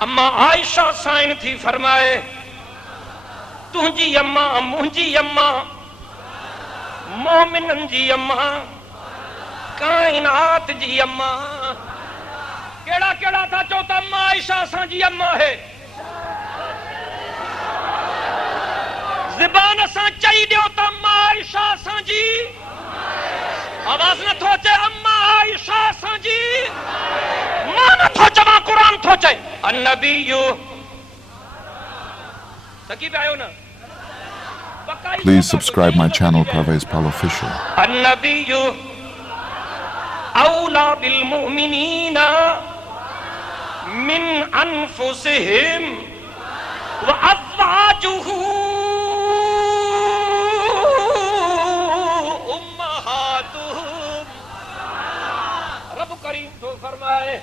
اما عائشہ سائن تھی فرمائے تُنجی اما مجھے اما مومنن جی اما کائنات جی اما کیڑا کیڑا تھا چوتا اما عائشہ سان جی اما ہے زبان سان چاہی دیو تا اما عائشہ سان جی آواز نہ تھو چے اما عائشہ سان جی ماں نہ تھو چما قرآن تھو چے النبیو تکی پہ آئیو نا Please subscribe my channel Parvez Pal Official. النبیو اولا بالمؤمنین من انفسهم وازواجہ رب کریم تو فرمائے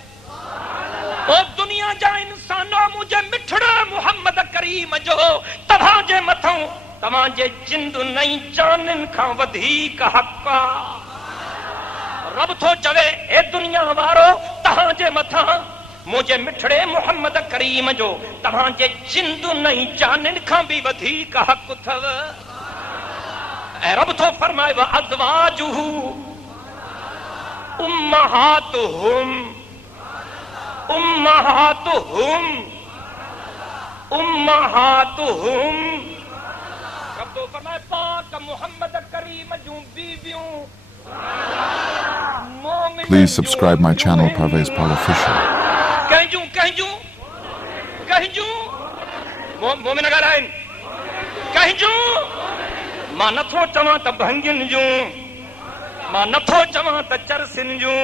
او دنیا جا انسانوں مجھے مٹھڑا محمد کریم جو تبھا جے متھوں تمہاں جے جند نہیں جانن کھاں ودھیک حقا رب تھو چوے اے دنیا وارو تہاں جے متھاں مجھے مٹھڑے محمد کریم جو تمہاں جے جند نہیں جانن کھاں بھی ودھیک حق تھو اے رب تھو فرمائے وازواجہ امہاتہم رب تو فرمائے پاک محمد کریم جو بیویوں Please subscribe my channel Parvez Pal Official. کہیں جو مومن گالائن کہیں جو ماں نتھو چواں تا بھنگن جو ماں نتھو چواں تا چرسن جو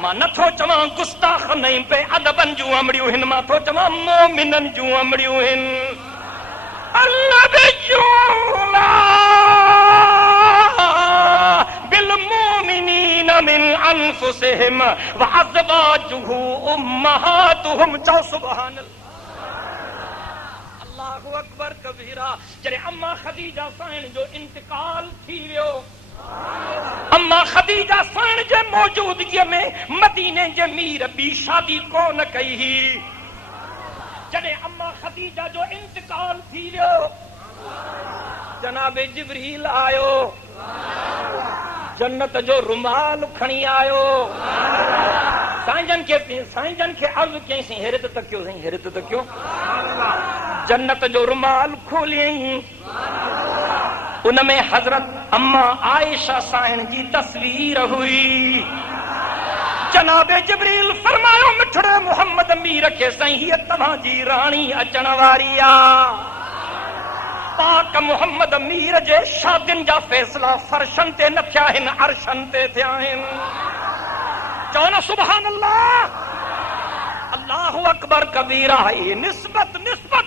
ماں نتھو چواں گستاخ نہیں پہ ادبن جو امڑیو ہن ماں تھو چواں مومنن جو امڑیو ہن اللہ بیجولا بالمؤمنین من انفسهم وازواجہ امہاتہم چاو سبحان اللہ اکبر کبیرہ جرے اما خدیجہ سائن جو انتقال تھی ویو اما خدیجہ سائن جے موجودگی میں مدینے جے میر بی شادی کو نہ کہی جنے اما خدیجہ جو انتقال تھی ویو جناب جبریل آیو جنت جو رومال کھنی آیو سائن جن کے عرض کہیں سی حیرت تکیو جنت جو رومال کھولیں ان میں حضرت اما عائشہ سائن جی تصویر ہوئی جناب جبریل فرمایا مٹھڑے محمد امیر کے سائیں تمہاں جی رانی اچن واریا پاک محمد امیر جے شادن جا فیصلہ فرشن تے نہ تھیا ہن عرشن تے تھیا ہن چونا سبحان اللہ اللہ اکبر کبیرہ نسبت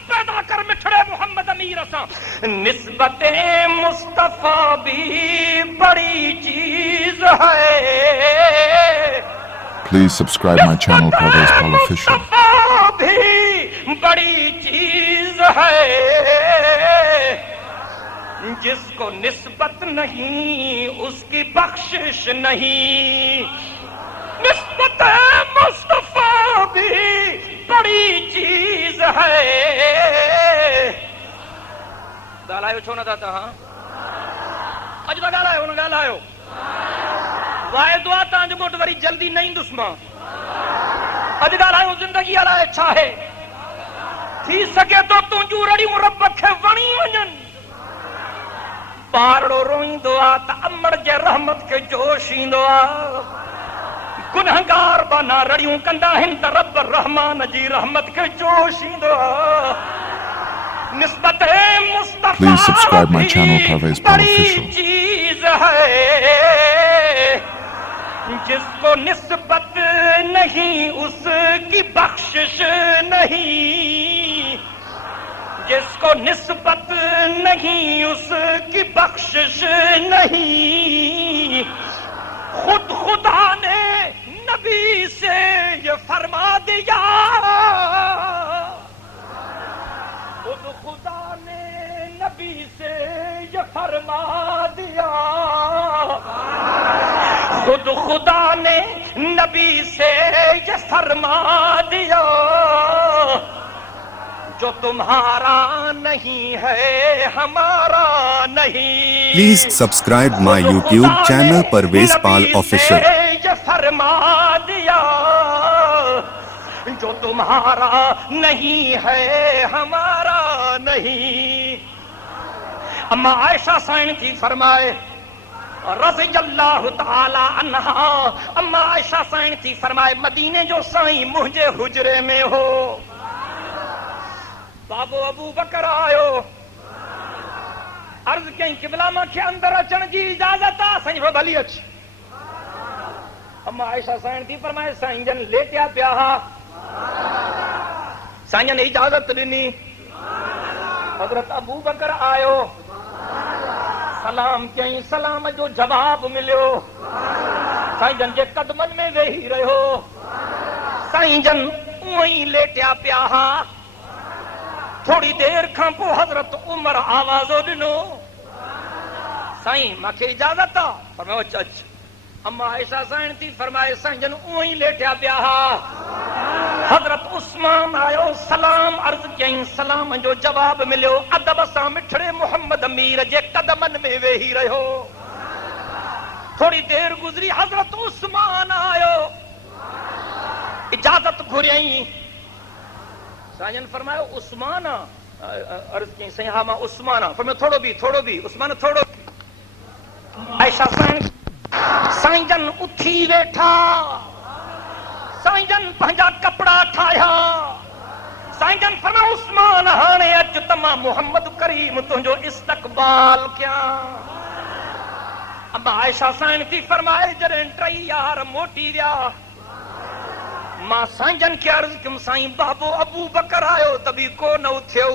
پیدا کر مٹھڑے محمد امیر اساں نسبت مصطفیٰ بھی بڑی چیز ہے Please subscribe my channel Parvez Pal Official. مصطفیٰ بھی بڑی چیز ہے جس کو نسبت نہیں اس کی بخشش نہیں نسبت مصطفیٰ بھی بڑی چیز ہے گالایو چھو نہ داتا ہاں اج دا گالایو وائے دعا تانج موٹ وری جلدی نہیں دسما اج گالایو زندگی علائے چھاہے تھی سکے تو تنجو رڑیوں رب کھے ونی ونجن پارڑو روئیں دعا تا امڑ جے رحمت کے جوشیں دعا گنہگار بنا رڑیوں کندہ ہند رب الرحمن جی رحمت کے جوشیں دعا نسبت مصطفیٰ Please subscribe my channel Parvez Pal بڑی Official. چیز ہے جس کو نسبت نہیں اس کی بخشش نہیں جس کو نسبت نہیں اس کی بخشش نہیں خود خدا نے نبی سے یہ فرما دیا خود خدا نے نبی سے یہ فرما دیا خود خدا نے نبی سے یہ فرما دیا جو تمہارا نہیں ہے ہمارا نہیں. Please subscribe my YouTube channel Parvez Pal Official. یہ فرما دیا جو تمہارا نہیں ہے ہمارا نہیں. اما عائشہ سائن تھی فرمائے رضی اللہ تعالی عنہا. اما عائشہ سائن تھی فرمائے مدینے جو سائیں مجھے حجرے میں ہو. بابو ابو بکر آیو عرض کہیں قبلہ ماں کے اندر اچن جی اجازت آ. سائیں وہ بھلی اچھ. اما عائشہ سائن تھی فرمائے سائیں جن لیٹیا پیا. سائیں جن اجازت دینی. حضرت ابو بکر آیو سلام کہیں. سلام جو جواب ملیو. سائیں جن کے قدمن میں وہی رہو. سائیں جن وہیں لیٹیا پیا. تھوڑی دیر کھاں پو حضرت عمر آوازو ڈنو سائیں ماں کے اجازت آ. فرمایا اچھا اچھا. اما عائشہ سائن تھی فرمائے سائیں جن وہیں لیٹیا پیا. حضرت عثمان آیو سلام عرض کہیں. سلام جو جواب ملیو. ادب ساں مٹھڑے محمد امیر جے قدمن میں وہی رہو. تھوڑی دیر گزری حضرت عثمان آیو اجازت گھریئیں. سائن فرمایا عثمان عرض کہیں سائیں ہاں ماں عثمان. فرمایا تھوڑو بھی عثمان تھوڑو. عائشہ سائیں جن اٹھی ویٹھا. سائیں جن پنجا کپڑا ٹھایا. سائیں جن فرمایا عثمان ہانے اچ تمام محمد کریم تنجو استقبال کیا. اما عائشہ سائن تھی فرمائے جرین ٹرائی یار موٹی دیا. ماں سائیں جن کی عرض کم سائیں بابو ابو بکر آئیو تبھی کو نہ اٹھیو.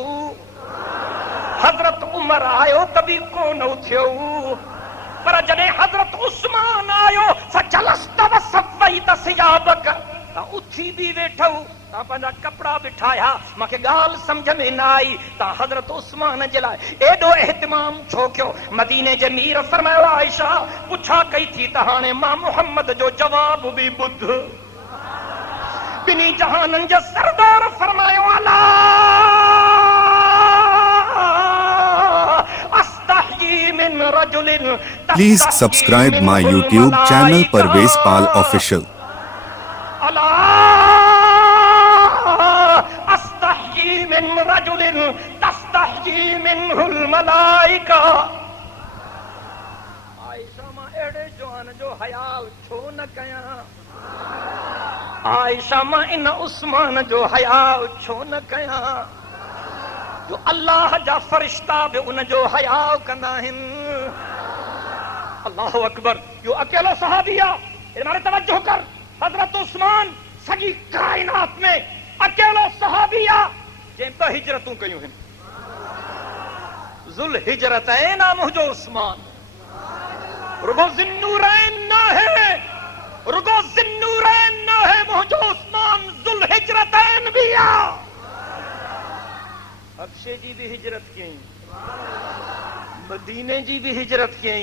حضرت عمر آئیو تبھی کو نہ اٹھیو. پر جنے حضرت عثمان آئیو فجلست وصفیت ثیابک. تا اٹھی بھی بیٹھو تا پنجا کپڑا بٹھایا. ماں کے گال سمجھ میں نہ آئی. تا حضرت عثمان جلائے ایڈو اہتمام چھوکیو. مدینے جے میر فرمایا عائشہ پوچھا کئی تھی تہانے ماں محمد جو جواب بھی بدھ. بنی جہانن جے سردار فرمایا والا استحیی من رجل. Please subscribe my YouTube channel Parvez Pal Official. استحیی من رجل تستحیی منہ الملائکہ. عائشہ ماں ایڑے جوان جو حیاء چھو نہ کیا. عائشہ ماں ان عثمان جو حیاء چھو نہ کیا. جو اللہ جا فرشتہ بے ان جو حیاء کنداہن. اللہ اکبر. جو اکیلو صحابیہ ہمارے توجہ کر. حضرت عثمان سگی کائنات میں اکیلو صحابیہ جن تو ہجرتوں کیوں ہیں. ذل ہجرتین نام جو عثمان. رگو ذنورین نہ ہے. رگو ذنورین نہ ہے مہجو عثمان. ذل ہجرتین بھی آ. حبشے جی بھی ہجرت کیں. مدینے جی بھی ہجرت کیں.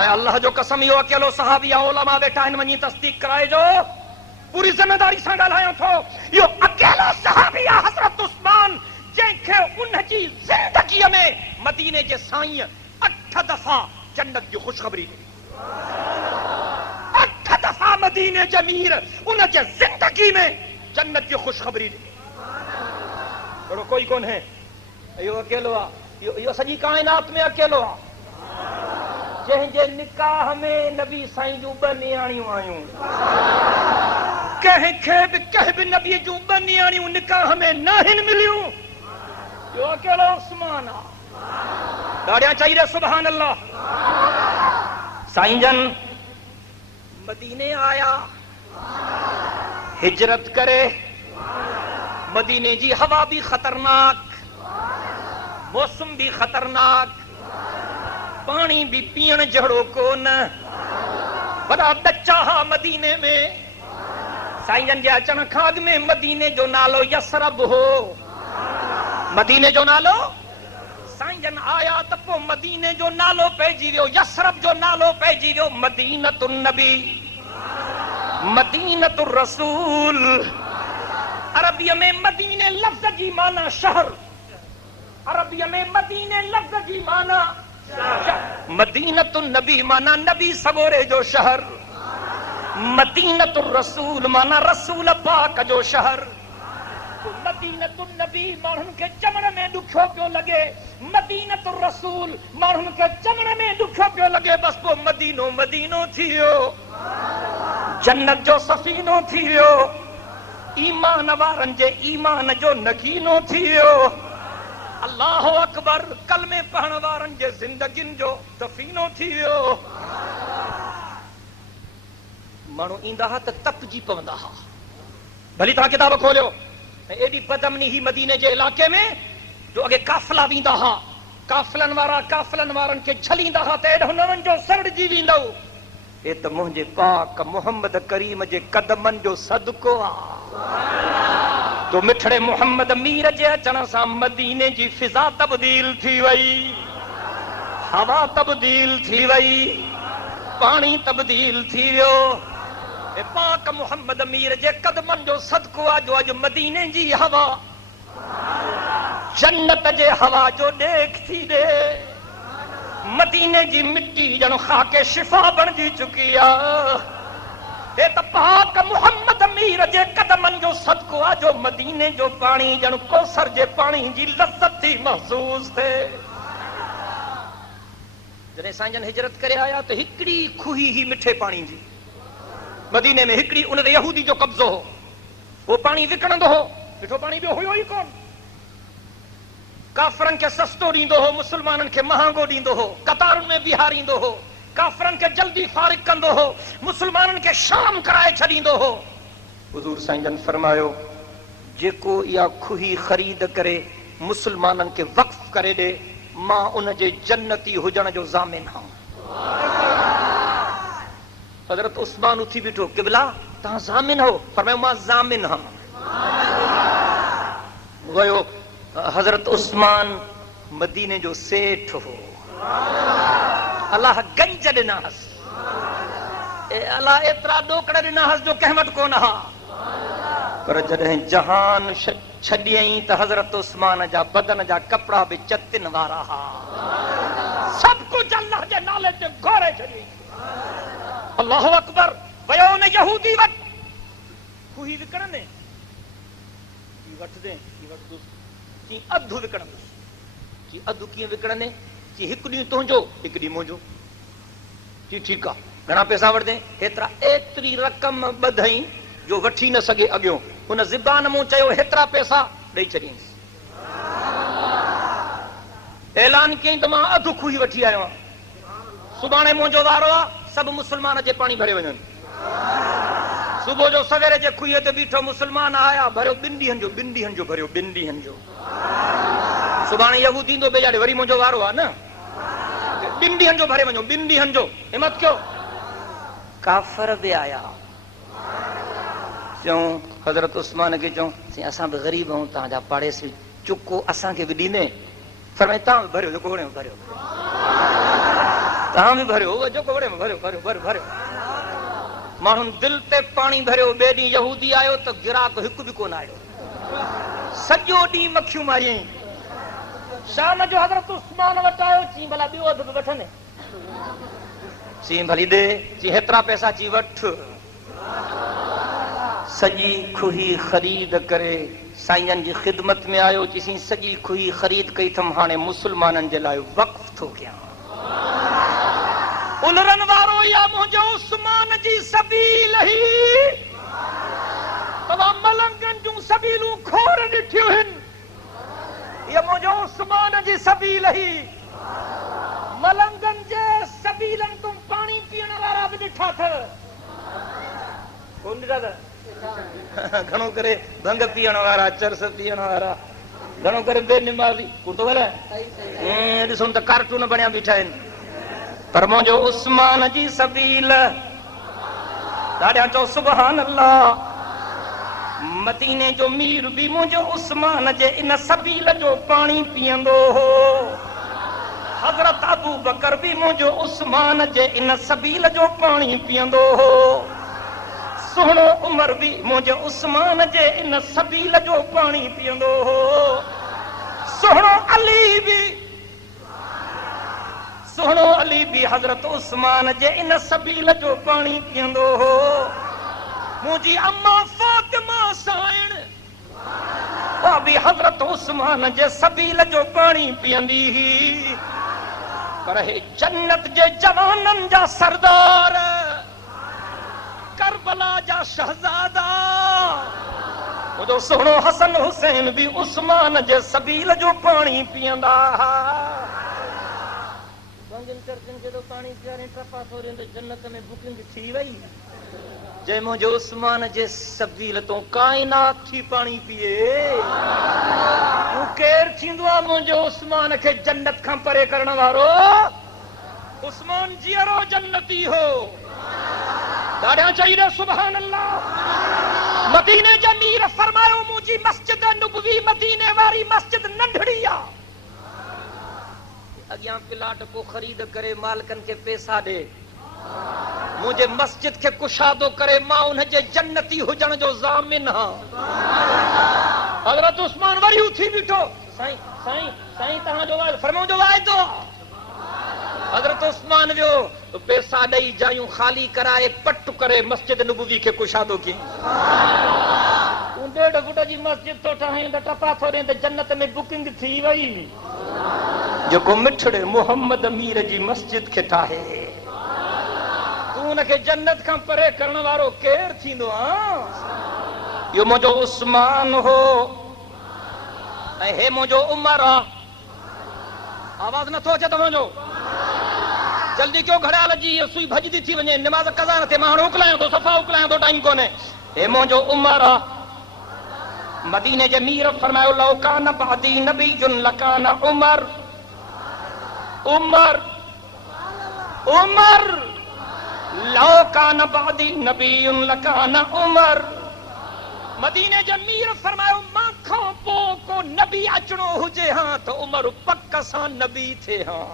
اے اللہ جو قسم یو اکیلو صحابیہ علماء بیٹھا ان منی تصدیق کرائے جو پوری ذمہ داری سان ڈالائیں تھو. یو اکیلو صحابیہ حضرت عثمان جن کے ان کی زندگی میں مدینے کے سائیں 8 دفعہ جنت کی خوشخبری دی. 8 دفعہ مدینے جمیر ان کے زندگی میں جنت کی خوشخبری دی. بڑو کوئی کون ہے یو اکیلو آ. یو سجی کائنات میں اکیلو آ. جن جے نکاح میں نبی سائیں جو بنیاڑیوں آیوں. کہیں بھی نبی جو بنیاڑیوں نکاح میں ناہن ملیوں. یو اکیلو عثمان آ. داڑیاں چاہیے سبحان اللہ. سائیں جن مدینے آیا ہجرت کرے. مدینے جی ہوا بھی خطرناک, موسم بھی خطرناک, پانی بھی پین جڑو کو نہ. بڑا ڈچا مدینے میں. سائیں جن جے اچن کھاگ میں مدینے جو نالو یسرب ہو. مدینے جو نالو سائیں جن آیا تپو مدینے جو نالو پیجی ویو. یسرب جو نالو پیجی ویو. مدینۃ النبی, مدینۃ الرسول. عربی میں مدینے لفظ جی مانا شہر، عربی میں مدینے لفظ جی مانا مدینۃ النبی مانا نبی سگورے جو شہر، مدینۃ الرسول مانا رسول پاک جو شہر، مدینۃ النبی مانن کے چمن میں ڈکھو پیو لگے، مدینۃ الرسول مانن کے چمن میں ڈکھو پیو لگے، بس وہ مدینو مدینو تھیو، جنت جو سفینو تھیو، ایمان وارن جے ایمان جو نگینو تھیو، اللہ اکبر کلمے پڑھن وارن جے زندگین جو دفینو تھیو۔ مانو ایندا ہا تے تپجی پوندا ہا، بھلی تاں کتاب کھولیو، ایڈی بدامنی ہی مدینے جے علاقے میں جو اگے قافلہ ویندا ہا، قافلن وارا قافلن وارن کے جھلیندا ہا تے ایڈو نون جو سرڑجی ویندو، اے تے منھنجے پاک محمد کریم جے قدمن جو صدقو آ، تو مٹھڑے محمد امیر جے اچن سان مدینے جی فضا تبدیل تھی وئی، ہوا تبدیل تھی وئی، پانی تبدیل تھی ویو، اے پاک محمد امیر جے قدمن جو صدقو آ جو اج مدینے جی ہوا جنت جے ہوا جو دیکھ تھی دے، مدینے جی مٹی جن خاک شفا بن جی چکی آ، اے تا پاک محمد امیر جے قدمن جو صدقو آ جو مدینے جو پانی جن کوثر جے پانی جی لذت تھی محسوس تھے۔ جنہیں سائنجن ہجرت کرے آیا تو ہکڑی کھوئی ہی مٹھے پانی جی مدینے میں، ہکڑی ان دے یہودی جو قبضو ہو، وہ پانی وکڑندو ہو، مٹھو پانی بھی ہوئیو ہی کون، کافرن کے سستو ڈیندو ہو، مسلمانن کے مہانگو ڈیندو ہو، قطارن میں بہاریندو ہو، کافرن کے جلدی فارغ کندو ہو، مسلمانن کے شام کرائے چھڑیندو ہو۔ حضور سائنجن فرمایو جے کو یا کھوئی خرید کرے مسلمانن کے وقف کرے دے، ماں ان جے جنتی ہوجن جو ضامن ہاں۔ حضرت عثمان اٹھی بیٹھو، قبلہ تہاں ضامن ہو؟ فرمایا ماں ضامن ہاں۔ گویو حضرت عثمان مدینے جو سیٹھ ہو، اللہ گنج ڈناس، اللہ اترا ڈوکڑ ڈناس جو کہمت کو نہا، پر جڏهن جہان چھڈیئیں ته حضرت عثمان جا بدن جا کپڑا بھی چتن وارا ہا، سب کچھ اللہ جے نالے تے گھورے چھڈی۔ اللہ اکبر۔ ویو نے یہودی وٹ کوئی وکڑن دے کی وٹ دے کی وٹ دوس کی ادھ وکڑن دوس کی ادھ کی وکڑن دے کی ہک ڈی تونجو ہک ڈی مونجو جی ٹھیک ہے گھنا پیسہ وٹ دیں ایترا ایتری رقم بدھیں جو وٹھی نہ سگے اگیوں ان زبان موں چیو ایترا پیسہ ڈئی چھڑیں اعلان کیں تو ماں ادھ کھوئی وٹھی آیا صبح مونجو وارو سب مسلمان جے پانی بھرے ونن صبح جو سویرے جے کھوئی تے بیٹھو مسلمان آیا بھرو بندی ہن جو بھرو بندی ہن جو صبح یہودی دو بیچارے وری مونجو وارو آ نا بندی ہن جو بھرے ونجو بندی ہن جو ہمت کیوں کافر بھی آیا چوں حضرت عثمان کے چوں اساں بھی غریب ہوں تاں جا پاڑیس بھی چکو اساں کے بھی دینے فرمائے تاں بھرو جو کوڑے میں بھرو تاں بھی بھرو جو کوڑے میں بھرو مانن دل تے پانی بھرو بے ڈی یہودی آیو تو گراک ہک بھی کون آیو سجو ڈی مکھیوں ماریں شام جو حضرت عثمان وٹاयो چی بھلا بیو ادھ وٹھنے چی بھلی دے چی ہترا پیسہ چی وٹھ سجی کھوئی خرید کرے سائیں جی خدمت میں آیو چیسی سجی کھوئی خرید کئی تھم ہانے مسلمانن جے لائے وقف تھو گیا الرن وارو یا مجھے عثمان جی سبیل ہی تمام ملنگن جو سبیلوں کھور ڈٹھیو ہن یہ مجھے عثمان جی سبیل ہی ملنگن جے سبیلن تم پانی پینے وارا بھی ڈٹھا تھا کون ڈٹھا تھا گھنو کرے بھنگ پینے وارا چرس پینے وارا گھنو کرے بے نمازی کورتو بھلا ہے ڈسون تا کارٹون بنیا بیٹھا ہے پر مجھے عثمان جی سبیل داڑیا چو سبحان اللہ مدینے جو میر بھی مجھے عثمان جے ان سبیل جو پانی پیندو ہو حضرت ابو بکر بھی مجھے عثمان جے ان سبیل جو پانی پیندو ہو سہणो عمر भी मुंहिंजे उस्मान जे इन सबील जो पाणी पीअंदो हो سہणो अली भी हज़रत उस्मान जे इन सबील जो पाणी पीअंदो हो मुंहिंजी अम्मा फातिमा साइण उहा भी हज़रत उस्मान जे सबील जो पाणी पीअंदी हुई पर हे जन्नत जे जवाननि जा सरदार करबला जा शहजादा मुंहिंजो सुहिणो हसन हुसैन भी उस्मान जे सबील जो पाणी पीअंदा पाणी पीआरे टपा थोरे जन्नत में बुकिंग थी वई जे मुंहिंजो उस्मान जे सबील तो काइनात थी पाणी पीए तूं केरु थींदो आहे मुंहिंजो उस्मान खे जन्नत खां परे करण वारो उस्मान जीअरो जन्नती हो ॾाढा चाहिए सुभान अल्लाह मदीने जे मीर फरमायो मुंहिंजी मस्जिद नबवी मदीने वारी मस्जिद नंढड़ी आहे अॻियां प्लाट को ख़रीद करे मालिकनि खे पैसा ॾे मुंहिंजे मस्जिद खे कुशादो करे मां उन जे जन्नती हुजण जो ज़ामिन आहियां हज़रत उस्मान वरी उथी बीठो साईं साईं साईं तव्हांजो फरमाइजो वाइदो हज़रत उस्मान वियो पैसा ॾेई जायूं ख़ाली कराए पट करे मस्जिद नबवी खे कुशादो कयईं तूं 1.5 फुट जी मस्जिद तो ठाहीं त टपा थोरे त जन्नत में बुकिंग थी वई जेको मिठड़े मोहम्मद अमीर जी मस्जिद खे ठाहे तूं उनखे जन्नत खां परे करण वारो केरु थींदो इहो मुंहिंजो उस्मान हो ऐं हे मुंहिंजो उमर आहे आवाज़ नथो अचे तव्हांजो जल्दी क्यों घड़ियाल जी सुई भॼदी थी वञे निमाज़ कज़ा न थिए मां हाणे उकलायां थो सफ़ा उकलायां थो टाइम कोन्हे हे मुंहिंजो उमर आहे मदीने जे मीर फरमायो लौ कान बादी नबीयुन लकान उमर उमर उमर लौ कान बादी नबीयुन लकान उमर मदीने जे मीर फरमायो मां खां पोइ को नबी अचणो हुजे हां त उमर पक सां नबी थिए हां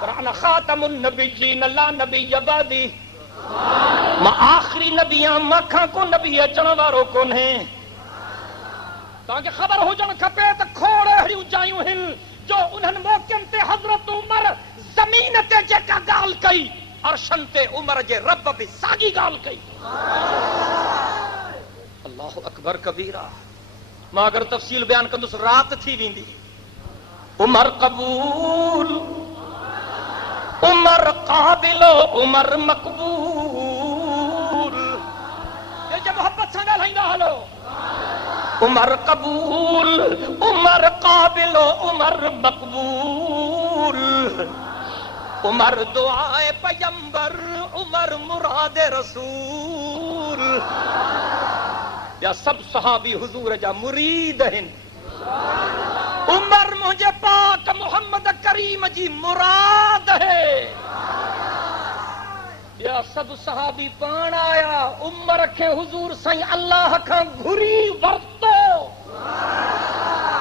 पर अना खातमुन नबीयीन ला नबी बादी मां आखिरी नबी आहियां मां खां को नबी अचण वारो कोन्हे तव्हांखे ख़बर हुजण खपे त खोड़ अहिड़ियूं जायूं आहिनि जो उन्हनि मौक़नि ते हज़रत उमर ज़मीन ते जेका ॻाल्हि कई अर्शन ते उमर जे रब बि साॻी ॻाल्हि कई अल्लाहु अकबर कबीरा मां अगरि तफ़सील बयान कंदुसि राति थी वेंदी उमर क़बूल उमर क़ाबिल उमर मक़बूल ये जे मोहब्बत सां ॻाल्हाईंदा हलो उमर क़बूल उमर क़ाबिल उमर मक़बूल उमर दुआए पैगंबर उमर मुराद रसूल या सब सहाबी हुजूर जा मुरीद आहिनि उमर मुंहिंजे पाक मोहम्मद करीम जी मुराद है या सब सहाबी पाण आया उमर खे हुजूर साईं अल्लाह खां घुरी वरतो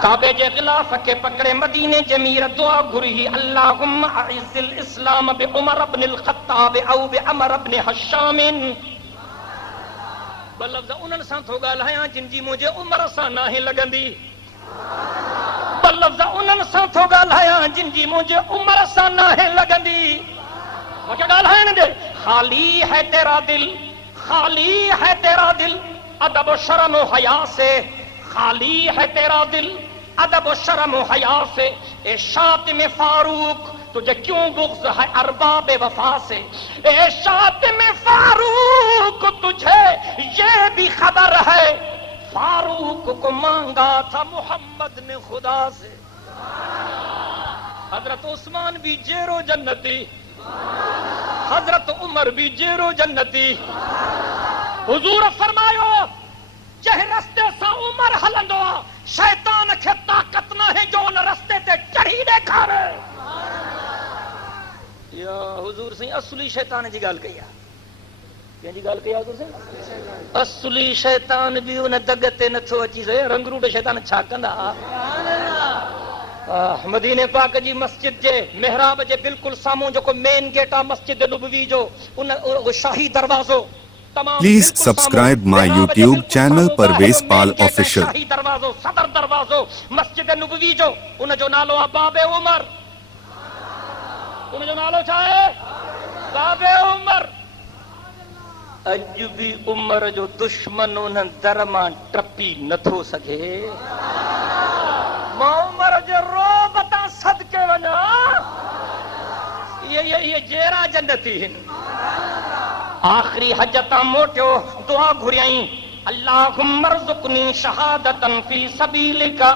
काबे जे गिलाफ के पकड़े मदीने जे मीर दुआ घुरी अल्लाहुम्मा अइज़िल इस्लाम बि उमर इब्न अल ख़त्ताब औ बि अमर इब्न हश्शाम ॿ लफ़्ज़ उन्हनि सां थो ॻाल्हायां जिन जी मुंहिंजे उमर सां नाहे लॻंदी ॿ लफ़्ज़ उन्हनि सां थो ॻाल्हायां जिन जी मुंहिंजे उमर सां नाहे लॻंदी मूंखे ॻाल्हाइण ॾे खाली है तेरा दिल अदब शर्म हया से खाली है तेरा दिल अदब शर्म हया से ए शातिम फारूक तुझे क्यों बुग़्ज़ है अरबाब वफा से ए शातिम फारूक तुझे ये भी खबर है फारूक को मांगा था मोहम्मद ने खुदा से हजरत उस्मान भी जेरो जन्नती हजरत उमर भी जेरो जन्नती हुजूर फरमायो जंहिं रस्ते सां उमर हलंदो आहे शैतान खे ताक़त न आहे जो उन रस्ते ते चढ़ी ॾेखारे या हुजूर साईं असली शैतान जी ॻाल्हि कई आहे कंहिंजी ॻाल्हि कई आहे हुजूर साईं असली शैतान बि उन दग ते नथो अची सघे रंगरूट शैतान छा कंदा मदीने पाक जी मस्जिद जे मेहराब जे बिल्कुलु साम्हूं जेको मेन गेट आहे मस्जिद नबवी जो उन शाही दरवाज़ो Please subscribe my YouTube channel Parvez Pal Official. शाही दरवाज़ो सदर दरवाज़ो मस्जिद नबवी जो उन जो नालो आहे बाबे उमर उन जो नालो छा आहे बाबे उमर अॼु बि उमर जो दुश्मन उन दर मां टपी नथो सघे मां उमर जे रोब तां सदके वञा ये जेरा जन्नती आहिनि आखिरी हज तां मोटियो दुआ घुरियई अल्लाहुम्मा रज़ुक़नी शहादतन फी सबीलिका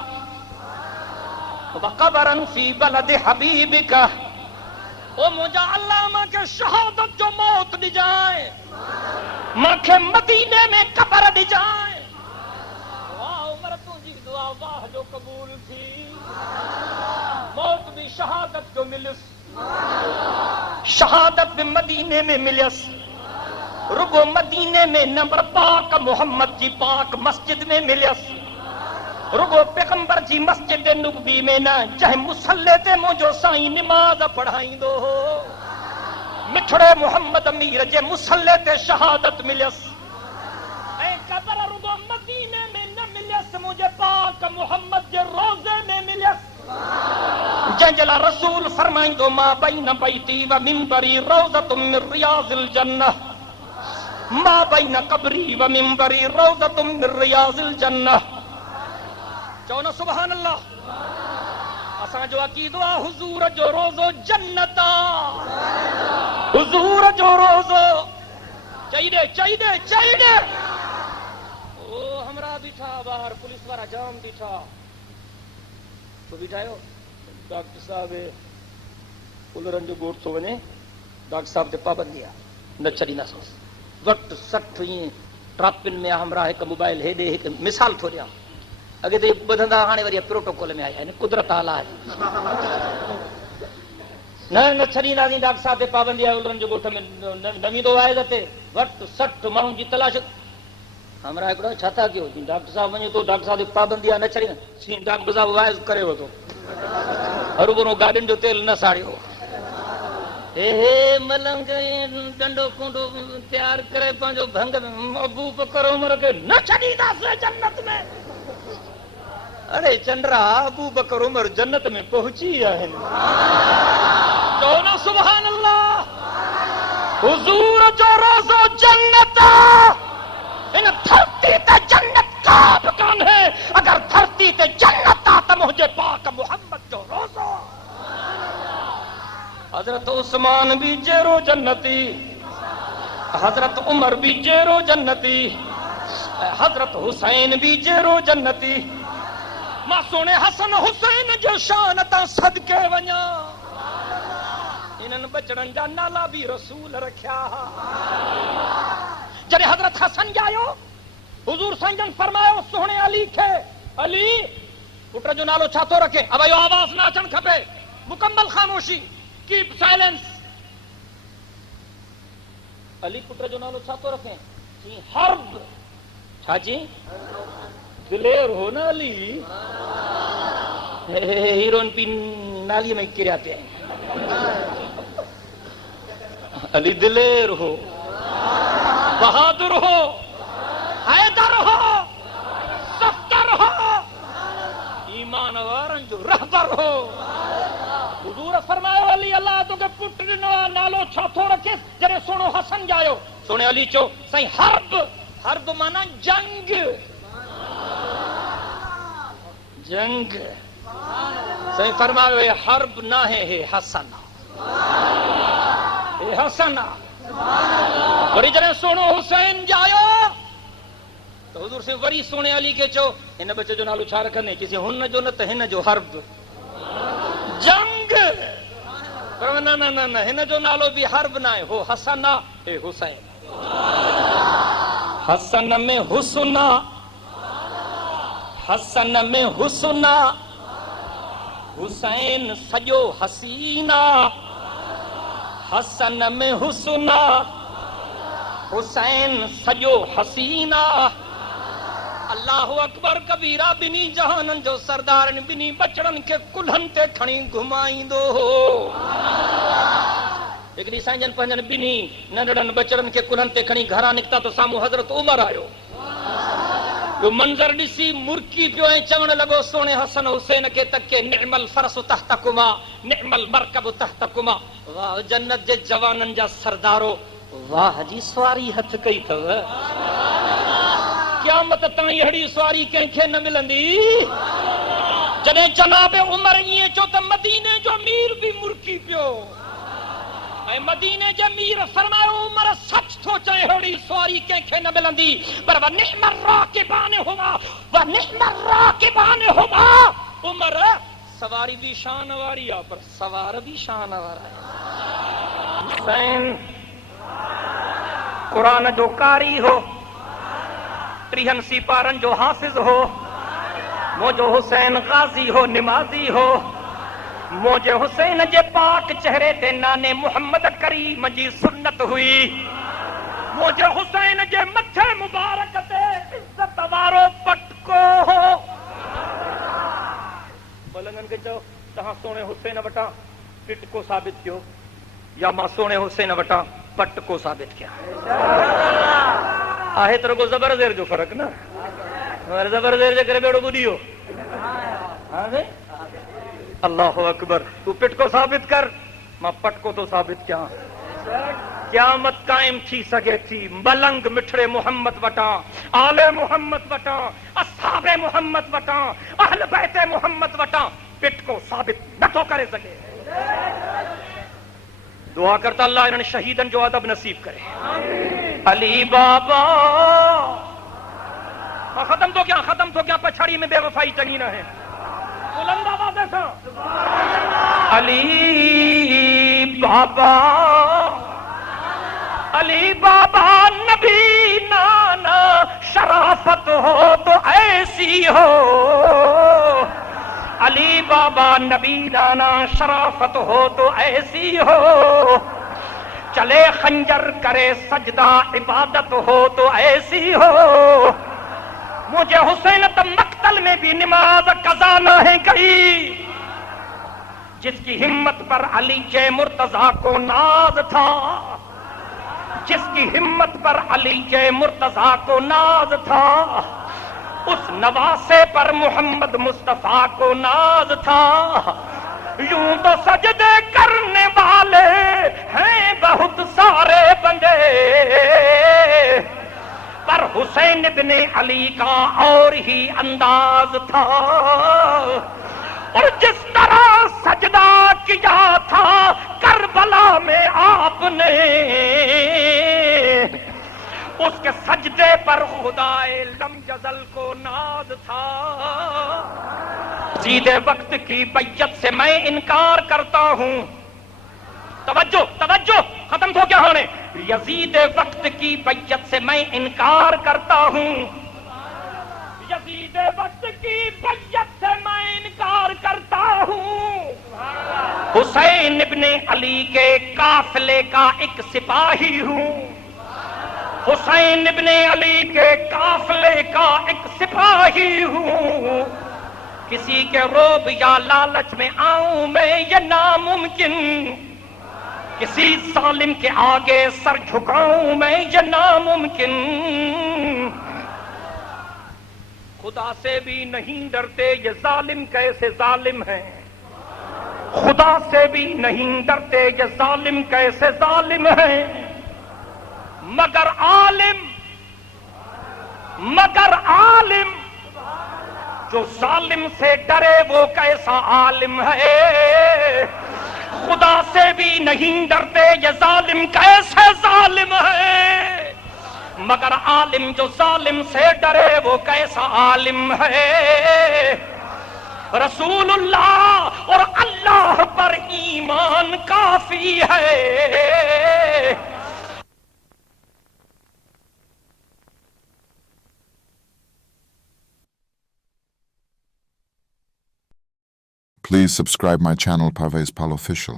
व क़बरन फी बलद हबीबिका ओ मुंहिंजा अल्लाह मूंखे शहादत जो मौत ॾिजाए मूंखे मदीने में क़बर ॾिजाए वाह उमर तुंहिंजी दुआ वाह जो क़बूल थी मौत भी शहादत जो मिलियसि शहादत भी मदीने में मिलियसि रुगो मदीने में नंबर पाक मोहम्मद जी पाक मस्जिद में मिलियसि रुगो पैगंबर जी मस्जिद नबवी में न जंहिं मुसल्ले ते मुंहिंजो साईं निमाज़ पढ़ाईंदो हो मिठड़े मोहम्मद अमीर जे मुसल्ले ते शहादत मिलियसि ऐं क़बर रुगो मदीने में न मिलियसि मुंहिंजे पाक मोहम्मद जे रोज़े में मिलियसि जंहिंजे लाइ रसूल फरमाईंदो मां बैन बैती व मिंबरी रौज़तुम मिन रियाज़िल जन्नह मां बैन क़ब्री व मिंबरी रौज़तुम मिन रियाज़िल जन्नह चओ न सुभान अल्लाह असांजो अक़ीदो आहे हुज़ूर जो रोज़ो जन्नत आहे हुज़ूर जो रोज़ो चई दे ओ हमरा बीठा ॿाहिरि पुलिस वारा जाम बीठा तो बीठा आहियो डॉक्टर साहब कुलरनि जो गोठ थो वञे डॉक्टर साहब ते पाबंदी आहे न छॾींदासीं वक़्तु सठि ईअं ट्रापिन में हमरा हिकु मोबाइल हेॾे हिकु मिसाल थो ॾियां अॻिते ॿुधंदा हाणे वरी प्रोटोकॉल में आया आहिनि कुदरत आला आहे न छॾींदासीं डॉक्टर साहब ते पाबंदी आहे कुलरनि जो गोठ में न वेंदो वाइद ते वक़्तु सठि माण्हुनि जी तलाश हमरा हिकिड़ो छा था कयो डॉक्टर साहब वञे थो डॉक्टर साहब ते पाबंदी आहे न छॾींदा डॉक्टर साहब वाइज़ करे वठो हरूभरो गाॾियुनि जो तेल न साड़ियो हे मलंग डंडो कुंडो तैयार करे पंहिंजो भंग अबू बकर उमर खे न छॾींदासीं जन्नत में अरे चंद्रा अबू बकर उमर जन्नत में पहुची आहिनि चओ न सुभान अल्लाह हुज़ूर जो रोज़ो जन्नत इन धरती ते जन्नत का बि कान्हे अगर धरती ते जन्नत आहे त मुंहिंजे पाक मोहम्मद जो रोज़ो हज़रत उस्मान भी जहिड़ो जन्नती हज़रत उमर भी जहिड़ो जन्नती हज़रत हुसैन भी जहिड़ो जन्नती मां सोने हसन हुसैन जो शान तां सदके वञा इन्हनि बचड़नि जा नाला भी रसूल रखिया जॾहिं हज़रत हसन जायो हुज़ूर साईं फरमायो सोहणे अली खे अली पुट जो नालो छा थो रखे अब इहो आवाज़ न अचणु खपे मुकम्मल ख़ामोशी कीप साइलेंस अली पुट जो नालो छा थो रखे जी हर्ब छा जी दिलेर हो न अली हीरोइन पी नालीअ में किरिया पिया अली दिलेर हो बहादुर हो हैदर हो सफ्तर हो ईमान वारनि जो रहबर हो हुज़ूर फरमायो अली अल्लाह तोखे पुट ॾिनो नालो छा थो रखे जॾहिं सोनो हसन जायो सोने अली चयो साईं हर्ब माना जंग साईं फरमायो हे हर्ब ना है हे हसन वरी जॾहिं सोनो हुसैन जायो त हुज़ूर से वरी सोने अली खे चयो हिन बच्चे जो नालो छा रखंदे चईं हुन जो न त हिन जो हर्ब जंग पर न हिन जो नालो बि हर्ब न आहे हो हसन आहे हे हुसैन हसन में हुस्न हुसैन सॼो हसीना हसन में हुस्न हुसैन सॼो हसीना अल्लाहु अकबर कबीरा ॿिन्ही जहाननि जो सरदारनि ॿिन्ही बचड़नि खे कुल्हनि ते खणी घुमाईंदो हो हिकिड़ी साईं जन पंहिंजनि ॿिन्ही नंढड़नि बचड़नि खे कुल्हनि ते खणी घरां निकिता त साम्हूं हज़रत उमर आयो। यो मंज़र ॾिसी मुर्की पियो ऐं चवण लॻो सोणे हसन हुसैन खे तके निअमल फरस तहतकुमा निअमल मरकब तहतकुमा। वाह जन्नत जे जवाननि जा सरदारो, वाह जी सवारी हथ कई अथव। क़यामत ताईं अहिड़ी सवारी कंहिंखे न मिलंदी। जॾहिं जनाब उमर ईअं चयो त मदीने जो अमीर बि मुर्की पियो ऐं मदीने जे अमीर फरमायो उमर सच थो चए अहिड़ी सवारी कंहिंखे न मिलंदी। पर व निअम राकिबान हुमा व निअम राकिबान हुमा। उमर सवारी भी शान वारी आहे पर सवार भी शान वारा आहे। हुसैन कुरान जो कारी हो, 30 सिपारनि जो हाफ़िज़ हो। मुंहिंजो हुसैन गाज़ी हो, निमाज़ी हो। मुंहिंजे हुसैन जे पाक चेहरे ते नाने मुहम्मद करीम जी सुन्नत हुई। मुंहिंजे हुसैन जे मथे मुबारक ते इज़्ज़त वारो पटको हो। मलंगनि खे चओ तव्हां सोणे हुसैन वटां पिटको साबित कयो या मां सोणे हुसैन वटां पटको साबित कयां। आहे त रुगो ज़बर ज़ेर जो फ़र्क़ु न, ज़बर ज़ेर जे करे बेड़ो ॿुॾी वियो। अल्लाहु अकबर। तू पिटको साबित कर, मां पटको तो साबित कयां। क़यामत कायम थी सघे थी मलंग मिठड़े मोहम्मद वटां, आले मोहम्मद वटां, असहाबे मोहम्मद वटां, अहल बैत मोहम्मद वटां पिटको साबित नथो करे सघे। दुआ करता अल्लाह इन्हनि शहीदनि जो अदब नसीब करे। अली बाबा खत्म तो क्या पछाड़ी में बेवफाई चंगी न है। बुलंद आवाज़ से अली बाबा नबी नाना शराफत हो तो ऐसी हो। अली बाबा नबी नाना शराफत हो तो ऐसी हो। चले खंजर करे सजदा इबादत हो तो ऐसी हो। मुझे हुसैन तो मक्तल में भी नमाज कज़ा न है गई। जिसकी हिम्मत पर अली के मुर्तजा को नाज था, जिसकी हिम्मत पर अली के मुर्तजा को नाज था, उस नवासे पर मोहम्मद मुस्तफा को नाज था। यूं तो सजदे करने वाले हैं बहुत सारे बंदे, पर हुसैन इब्ने अली का और ही अंदाज था। और जिस तरह सजदा किया था करबला में आपने, उसके सजदे पर खुदाए लम जज़ल को नाज था। सीधे वक्त की बैयत से मैं इनकार करता हूं। तवज्जो तवज्जो, खत्म हो गया होने। यजीद वक्त की बैयत से मैं इनकार करता हूं। यजीद वक्त की बैयत से मैं इनकार करता हूं। हुसैन इब्ने अली के काफिले का एक सिपाही हूं। हुसैन इब्ने अली के काफिले का एक सिपाही हूं। किसी के रोब या लालच में आऊं मैं ये नामुमकिन, किसी जालिम के आगे सर झुकाऊं मैं ये नामुमकिन। खुदा से भी नहीं डरते ये जालिम कैसे जालिम है, खुदा से भी नहीं डरते ये जालिम कैसे जालिम है। मगर आलिम जो जालिम से डरे वो कैसा आलिम है। खुदा से भी नहीं डरते ये जालिम कैसे जालिम है। मगर आलिम जो जालिम से डरे वो कैसा आलिम है। रसूलुल्लाह और अल्लाह पर ईमान काफी है। Please subscribe my channel Parvez Pal Official.